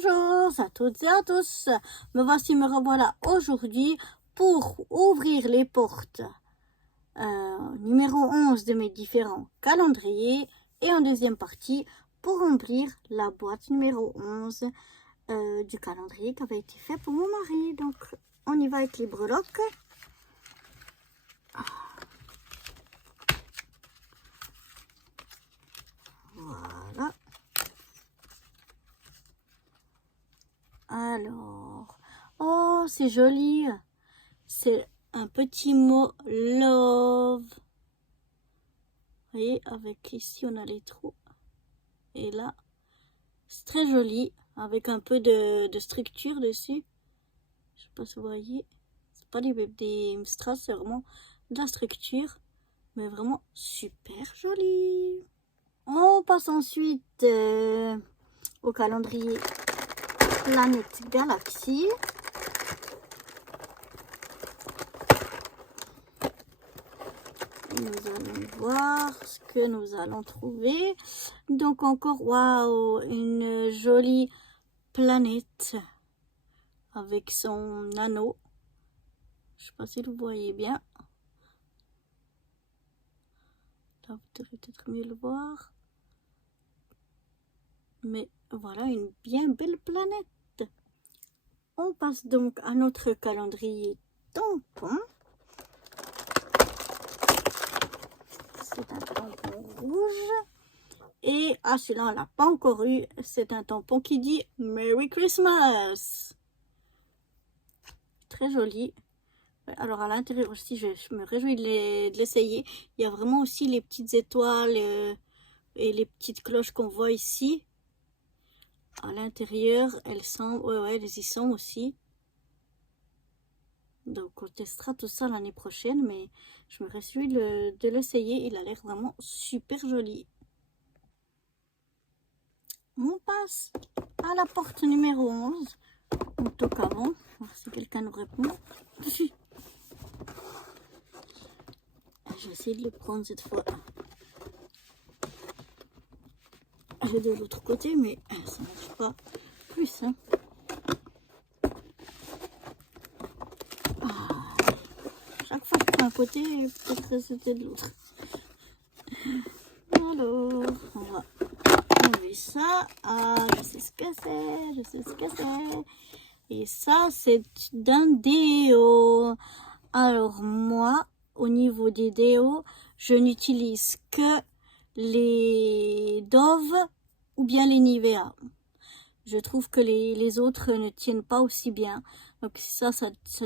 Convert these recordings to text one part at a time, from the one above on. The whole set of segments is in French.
Bonjour à toutes et à tous, me revoilà aujourd'hui pour ouvrir les portes numéro 11 de mes différents calendriers et en deuxième partie pour remplir la boîte numéro 11 du calendrier qui avait été fait pour mon mari. Donc on y va avec les breloques. Voilà. Alors, oh, c'est joli. C'est un petit mot love. Vous voyez, avec ici, on a les trous. Et là, c'est très joli. Avec un peu de structure dessus. Je sais pas si vous voyez. C'est pas des strass, c'est vraiment de la structure. Mais vraiment super joli. On passe ensuite au calendrier Planète Galaxie. Nous allons voir ce que nous allons trouver. Donc encore, waouh, une jolie planète avec son anneau. Je ne sais pas si vous voyez bien. Là, vous devez peut-être mieux le voir. Mais voilà, une bien belle planète. On passe donc à notre calendrier tampon. C'est un tampon rouge. Et celui-là, on l'a pas encore eu. C'est un tampon qui dit Merry Christmas. Très joli. Alors à l'intérieur aussi, je me réjouis de l'essayer. Il y a vraiment aussi les petites étoiles et les petites cloches qu'on voit ici. À l'intérieur, elles y sont aussi. Donc on testera tout ça l'année prochaine, mais je me réjouis de l'essayer. Il a l'air vraiment super joli. On passe à la porte numéro 11. On toque avant, voir si quelqu'un nous répond. Je vais essayer de le prendre cette fois. J'ai de l'autre côté, mais ça ne marche pas plus. Hein. Chaque fois que je prends un côté, peut-être que c'était de l'autre. Alors, on va enlever ça. Je sais ce que c'est, Et ça, c'est d'un déo. Alors moi, au niveau des déos, je n'utilise que les Dove ou bien les Nivea. Je trouve que les autres ne tiennent pas aussi bien. Donc ça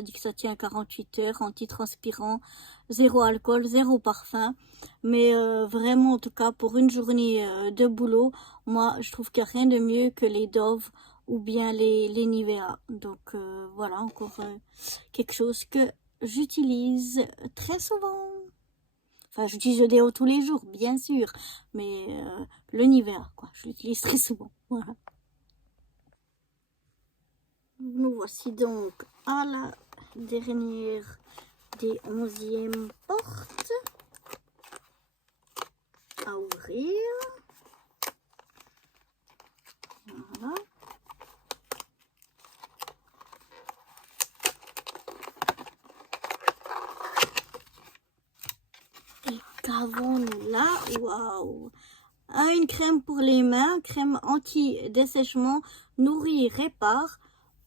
dit que ça tient 48 heures, antitranspirant, 0 alcool, 0 parfum. Mais vraiment, en tout cas, pour une journée de boulot, moi, je trouve qu'il n'y a rien de mieux que les Dove ou bien les Nivea. Donc voilà, encore quelque chose que j'utilise très souvent. Enfin, j'utilise le déo tous les jours, bien sûr. Mais le Nivea, quoi, je l'utilise très souvent. Voilà. Nous voici donc à la dernière des 11e portes à ouvrir. Voilà. Et qu'avons-nous là? Waouh! Une crème pour les mains, crème anti-dessèchement, nourrit, répare,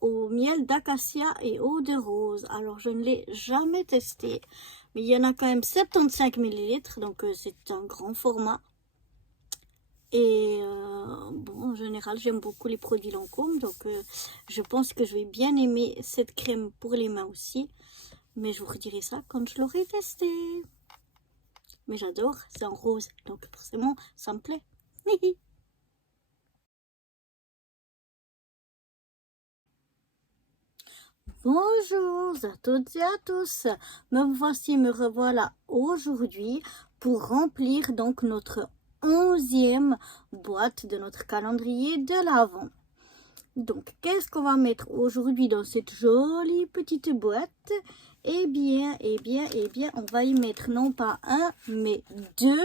au miel d'acacia et eau de rose. Alors je ne l'ai jamais testé, mais il y en a quand même 75 ml, donc c'est un grand format. Et bon, en général, j'aime beaucoup les produits Lancôme, donc je pense que je vais bien aimer cette crème pour les mains aussi. Mais je vous redirai ça quand je l'aurai testé. Mais j'adore, c'est en rose, donc forcément, ça me plaît. Bonjour à toutes et à tous, me revoilà aujourd'hui pour remplir donc notre 11e boîte de notre calendrier de l'Avent. Donc, qu'est-ce qu'on va mettre aujourd'hui dans cette jolie petite boîte? Eh bien, on va y mettre non pas un, mais 2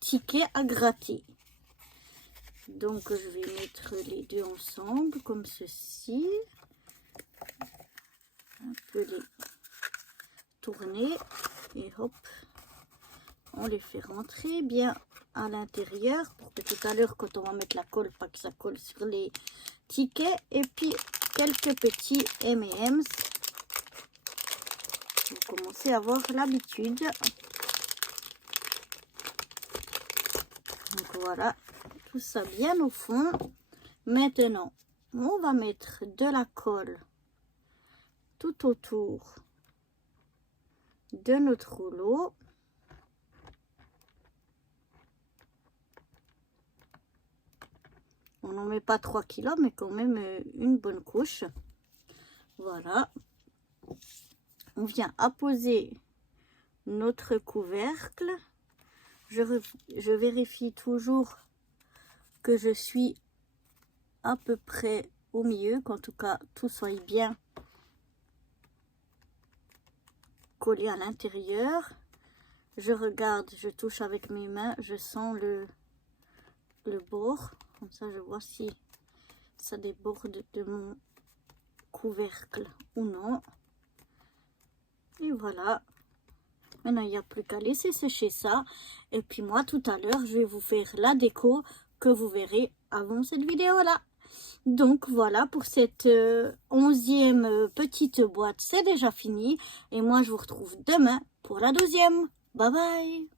tickets à gratter. Donc je vais mettre les deux ensemble comme ceci. Un peu les tourner et hop, on les fait rentrer bien à l'intérieur pour que tout à l'heure quand on va mettre la colle, pas que ça colle sur les tickets. Et puis quelques petits M&M's. Vous commencez à avoir l'habitude. Donc voilà, tout ça bien au fond. Maintenant, on va mettre de la colle tout autour de notre rouleau. On n'en met pas 3 kilos, mais quand même une bonne couche. Voilà. On vient apposer notre couvercle. Je vérifie toujours que je suis à peu près au milieu, qu'en tout cas tout soit bien collé à l'intérieur. Je regarde, je touche avec mes mains, je sens le bord. Comme ça, je vois si ça déborde de mon couvercle ou non. Et voilà. Maintenant, il n'y a plus qu'à laisser sécher ça. Et puis moi, tout à l'heure, je vais vous faire la déco que vous verrez avant cette vidéo-là. Donc voilà, pour cette 11e petite boîte, c'est déjà fini. Et moi, je vous retrouve demain pour la 12e. Bye bye!